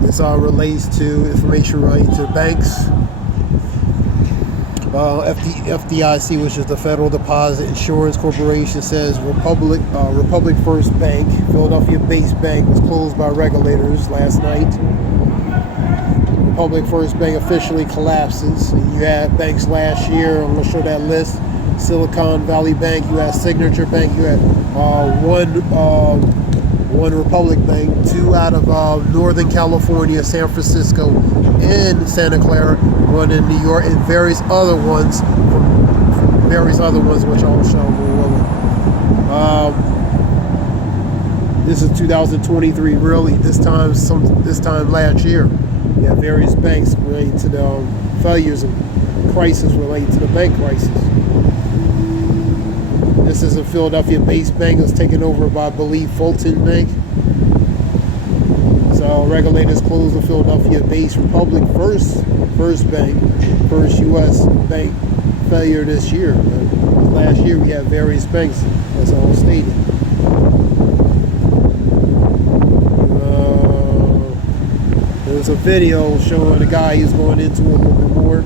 this relates to information relating to banks. FDIC, which is the Federal Deposit Insurance Corporation, says Republic First Bank, Philadelphia-based bank, was closed by regulators last night. Republic First Bank officially collapses. You had banks last year. I'm going to show that list. Silicon Valley Bank. You had Signature Bank. You had one Republic Bank. Two out of Northern California, San Francisco, and Santa Clara. One in New York, and various other ones, which I'll show in a moment. This is 2023, really. This time last year, you have various banks related to the failures and crisis related to the bank crisis. This is a Philadelphia-based bank that's taken over by, I believe, Fulton Bank. So regulators closed the Philadelphia-based Republic First Bank, first U.S. bank failure this year. Last year we had various banks, as all stated. There's a video showing a guy who's going into it a little bit more.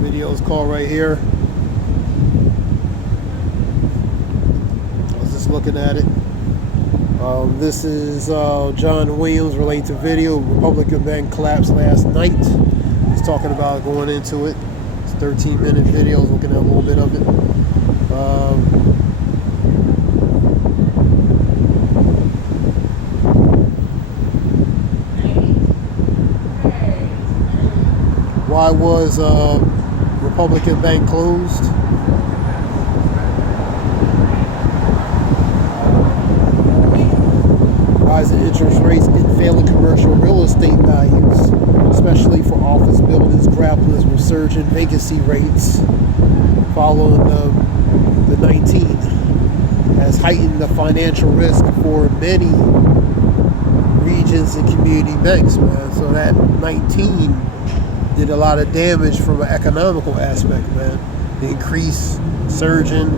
Video is called right here. I was just looking at it. This is John Williams related to video. Republican Bank collapsed last night. He's talking about going into it. It's a 13-minute video. I was looking at a little bit of it. Why was Republican Bank closed? Rising interest rates and failing commercial real estate values, especially for office buildings, grappling with surging vacancy rates following the 19, has heightened the financial risk for many regions and community banks, man. So that 19 did a lot of damage from an economical aspect, man. The increase, surging,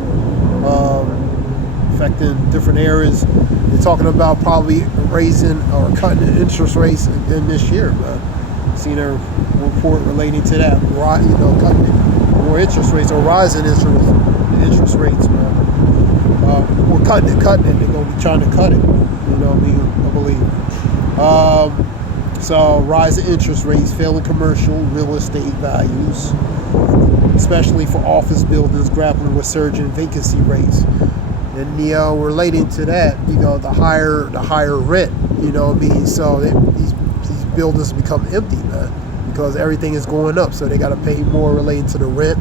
affecting different areas. They're talking about probably raising or cutting the interest rates in this year, man. Seen a report relating to that, cutting more interest rates or rising interest rates, man. Or cutting it. They're going to be trying to cut it. You know what I mean? I believe. So, rising interest rates, failing commercial real estate values, especially for office buildings, grappling with surging vacancy rates. And relating to that, the higher rent, so these buildings become empty, man, because everything is going up, so they got to pay more related to the rent.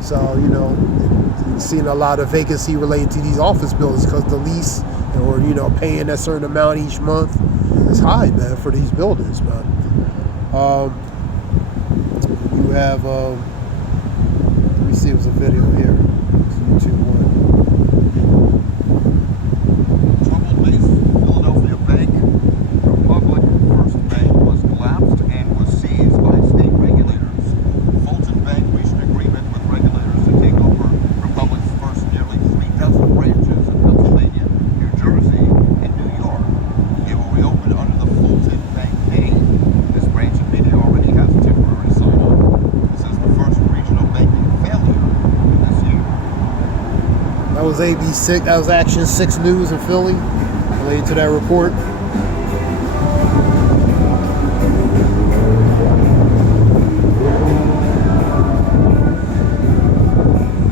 So you're seeing a lot of vacancy related to these office buildings because the lease, or paying a certain amount each month is high, man, for these buildings, man. You have let me see, it was a video here. It's YouTube one. Philadelphia Bank, Republic First Bank, was collapsed and was seized by state regulators. Fulton Bank reached an agreement with regulators to take over Republic's first nearly 3,000 branches in Pennsylvania, New Jersey, and New York. It will reopen under the Fulton Bank name. This branch in Media already has a temporary sign-on. This is the first regional banking failure this year. That was AB6. That was Action 6 News in Philly. Related to that report.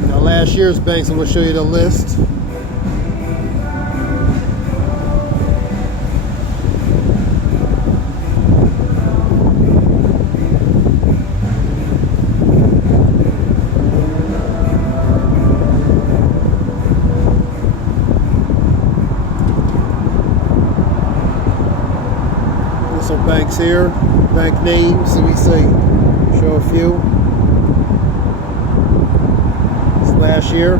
Now, last year's banks, I'm going to show you the list. Some banks here, bank names, let me say, show a few. It's last year.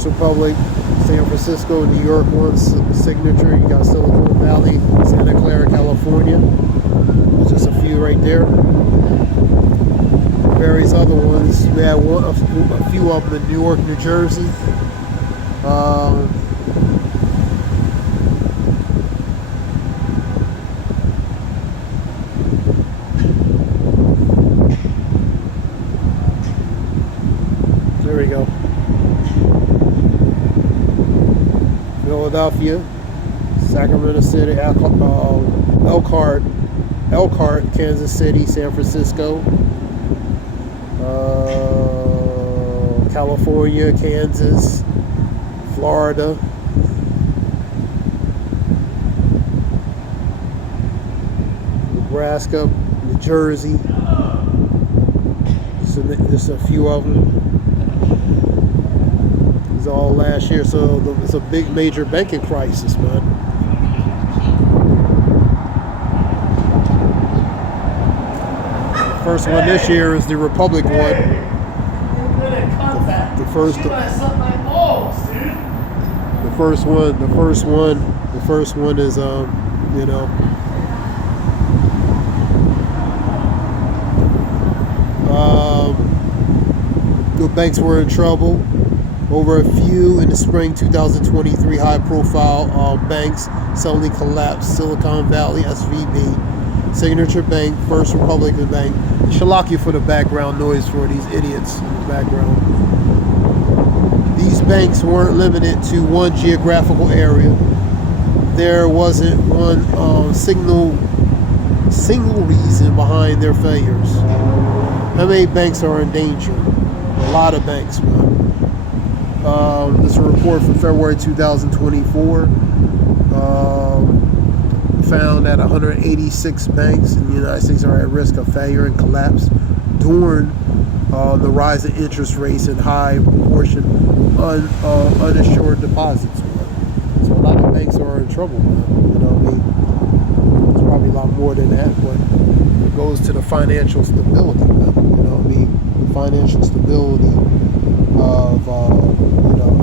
First Republic, San Francisco, New York one signature. You got Silicon Valley, Santa Clara, California. There's just a few right there. Various other ones. We had a few of them in New York, New Jersey. There we go. Philadelphia, Sacramento City, Elkhart, Kansas City, San Francisco, California, Kansas, Florida, Nebraska, New Jersey. Just a few of them. It's all last year, so it's a big major banking crisis, man. The first one this year is the Republic one. The first one is you know, the banks were in trouble. Over a few in the spring 2023 high-profile banks suddenly collapsed. Silicon Valley, SVB, Signature Bank, First Republic Bank. It should lock you for the background noise for these idiots in the background. These banks weren't limited to one geographical area. There wasn't one single reason behind their failures. How many banks are in danger? A lot of banks, man. This is a report from February 2024. Found that 186 banks in the United States are at risk of failure and collapse during the rise in interest rates and high proportion uninsured deposits. So a lot of banks are in trouble, man. You know what I mean? It's probably a lot more than that, but it goes to the financial stability, man. You know what I mean? The financial stability of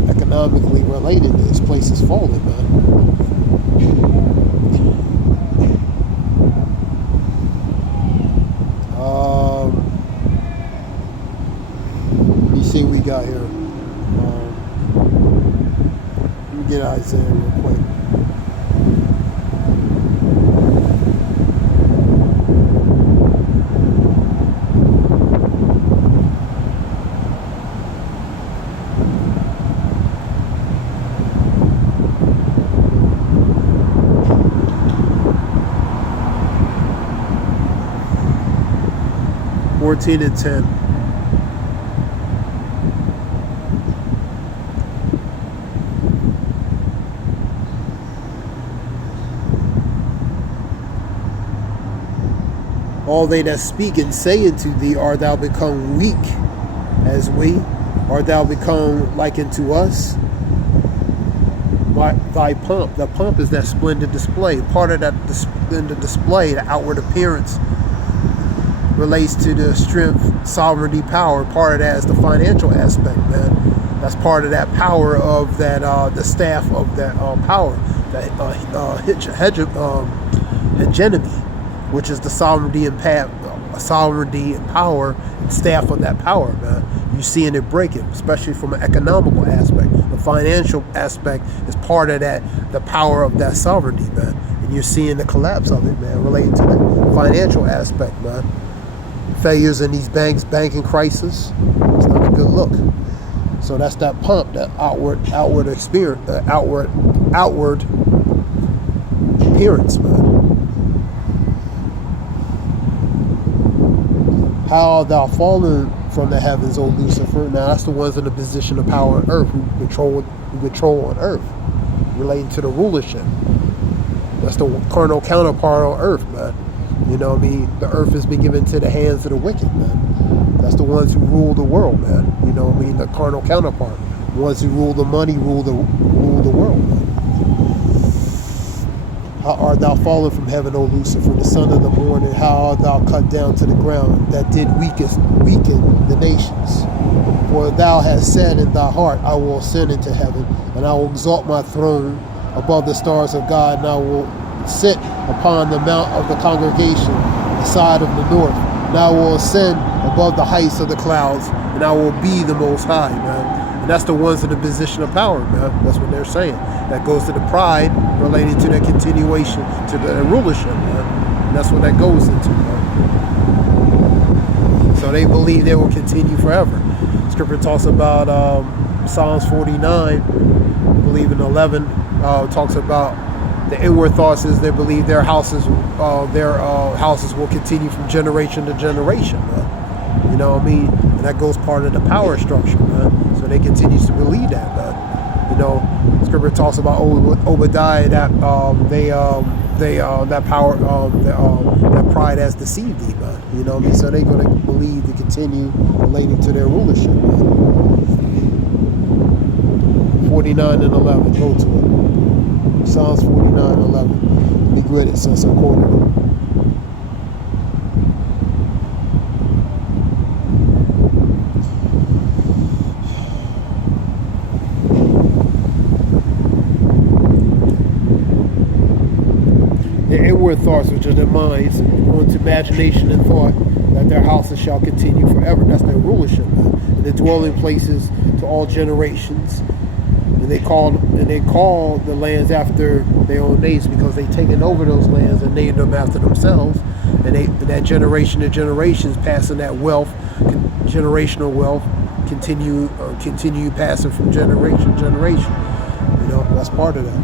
economically related, this place is falling, man. Let me see what we got here. Let me get Isaiah real quick. And 10. All they that speak and say unto thee, art thou become weak as we? Art thou become like unto us? Thy pomp, the pomp is that splendid display. Part of that splendid display, the outward appearance, relates to the strength, sovereignty, power. Part of that is the financial aspect, man. That's part of that power of that, the staff of that power, that hegemony, which is the sovereignty and power and staff of that power, man. You seeing it breaking, especially from an economical aspect. The financial aspect is part of that, the power of that sovereignty, man. And you're seeing the collapse of it, man, relating to the financial aspect, man. Failures in these banks, banking crisis. It's not a good look. So that's that pump, that outward experience, outward appearance, man. How thou fallen from the heavens, O Lucifer. Now that's the ones in the position of power on earth, who control on earth, relating to the rulership. That's the carnal counterpart on earth, man. You know what I mean? The earth has been given to the hands of the wicked, man. That's the ones who rule the world, man. You know what I mean? The carnal counterpart. The ones who rule the money, rule the world, man. How art thou fallen from heaven, O Lucifer, the son of the morning? How art thou cut down to the ground, that did weaken the nations? For For thou hast said in thy heart, I will ascend into heaven, and I will exalt my throne above the stars of God, and I will sit upon the mount of the congregation, the side of the north, and I will ascend above the heights of the clouds, and I will be the Most High, man. And that's the ones in the position of power, man. That's what they're saying. That goes to the pride related to their continuation, to their rulership, man. And that's what that goes into, man. So they believe they will continue forever. Scripture talks about Psalms 49, I believe in 11, talks about the inward thoughts is they believe their houses will continue from generation to generation, man. You know what I mean? And that goes part of the power structure, man. So they continue to believe that, man. You know, Scripture talks about Obadiah that that pride has deceived thee, man. You know what I mean? So they're going to believe to continue relating to their rulership, man. 49 and 11, go to it. Psalms 49 and 11. Be great it since I quoted it. Their inward thoughts, which are their minds, go into imagination and thought that their houses shall continue forever. That's their rulership, man. And they dwell in places to all generations. And they call the lands after their own names because they've taken over those lands and named them after themselves. And that generation to generations passing that wealth, generational wealth, continue passing from generation to generation. You know, that's part of that.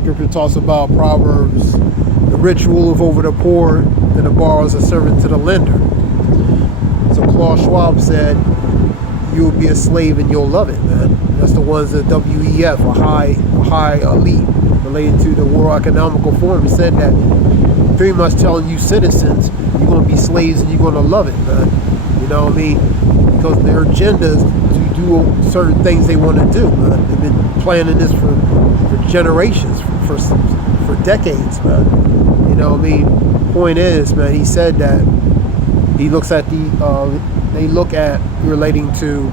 Scripture talks about Proverbs, the rich ruleth over the poor, and the borrower is a servant to the lender. So Klaus Schwab said, you'll be a slave and you'll love it, man. That's the ones that WEF, a high elite, related to the World Economical Forum, said that pretty much telling you citizens, you're going to be slaves and you're going to love it, man. You know what I mean? Because their agenda is to do certain things they want to do, man. They've been planning this for generations, for decades, man. You know what I mean? Point is, man, he said that he looks at they look at relating to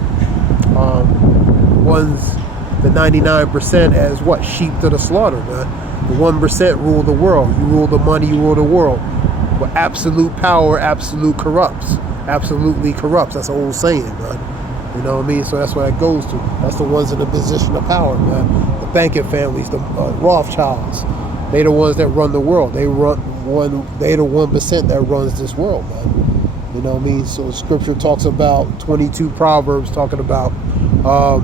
the 99% as what? Sheep to the slaughter, man. The 1% rule the world. You rule the money, you rule the world. But absolute power, absolutely corrupts. That's an old saying, man. You know what I mean? So that's where it goes to. That's the ones in the position of power, man. The banking families, the Rothschilds. They the ones that run the world. They the 1% that runs this world, man. You know what I mean? So Scripture talks about 22 Proverbs talking about the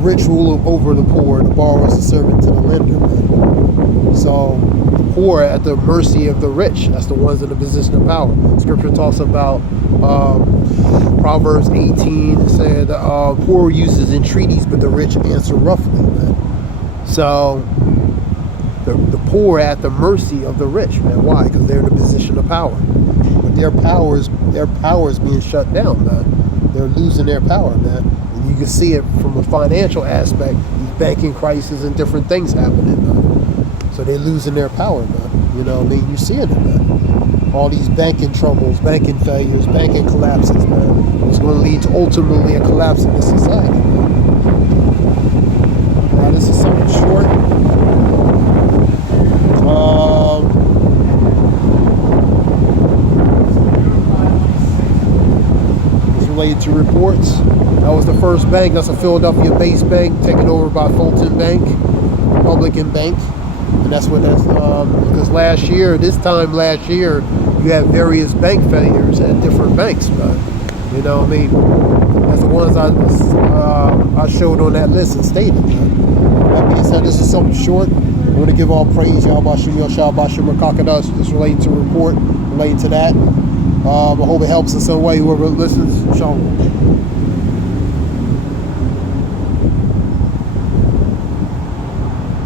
rich ruler over the poor, the borrower is a servant to the lender, man. So the poor at the mercy of the rich. That's the ones in the position of power. Scripture talks about Proverbs 18 said, poor uses entreaties, but the rich answer roughly, man. So the poor at the mercy of the rich, man. Why? Because they're in a position of power. But their power is being shut down, man. They're losing their power, man. And you can see it from a financial aspect, these banking crises and different things happening, man. So they're losing their power, man. You know what I mean? You're seeing it, man. All these banking troubles, banking failures, banking collapses, man. It's going to lead to ultimately a collapse in the society, man. Now, this is something short. It's related to reports. That was the first bank. That's a Philadelphia-based bank taken over by Fulton Bank, Republican Bank. And that's what that's, because this time last year, you had various bank failures at different banks, man. You know what I mean? That's the ones I showed on that list and stated. That being said, this is something short. I want to give all praise, Yahweh Shem Yahshua Bashim Rakakadas, just relating to report, relating to that. I hope it helps in some way, whoever listens. Shalom.